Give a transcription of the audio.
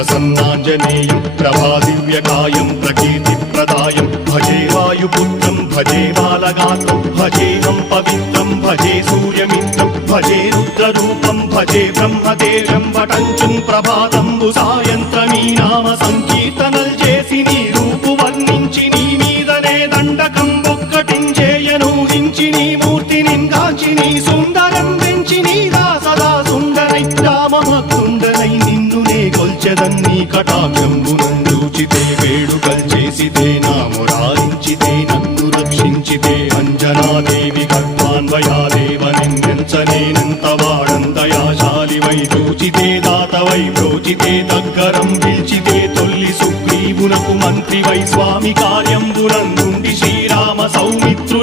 प्रसन्नाञ्जनेयं प्रभादिव्यकायं प्रकीर्तिप्रदायं भजे वायुपुत्रं भजे बालगात्रं भजेऽहं पवित्रं भजे सूर्यमित्रं भजे रुद्ररूपं भजे ब्रह्मदेवं वटञ्चं ప్రభాతంబు సాయంత్రమీ నామ సంకీర్తనల్ చేసి నీ రూపు వర్ణించి నీ మీదనే దండకం ఒక్కటించేయనూహించి నీ మూర్తిని గాంచి నీ సుందరం పెంచి నీ దాసదా సుందరై రామభక్తుండనై నిన్నునే కొల్చెదన్నీ కటాక్షంబునందూచితే వేడుకల్ చేసితే నా మురారించితే నన్ను రక్షించితే అంజనాదేవి గర్భాన్వయాదేవనెంచనేనంత వాడందయాశాలివై చూచితే దాతవై బ్రోచితే దగ్గరం పిల్చితే తొల్లి సుగ్రీవునకు మంత్రివై స్వామి కార్యంబునందుండి శ్రీరామ సౌమిత్రు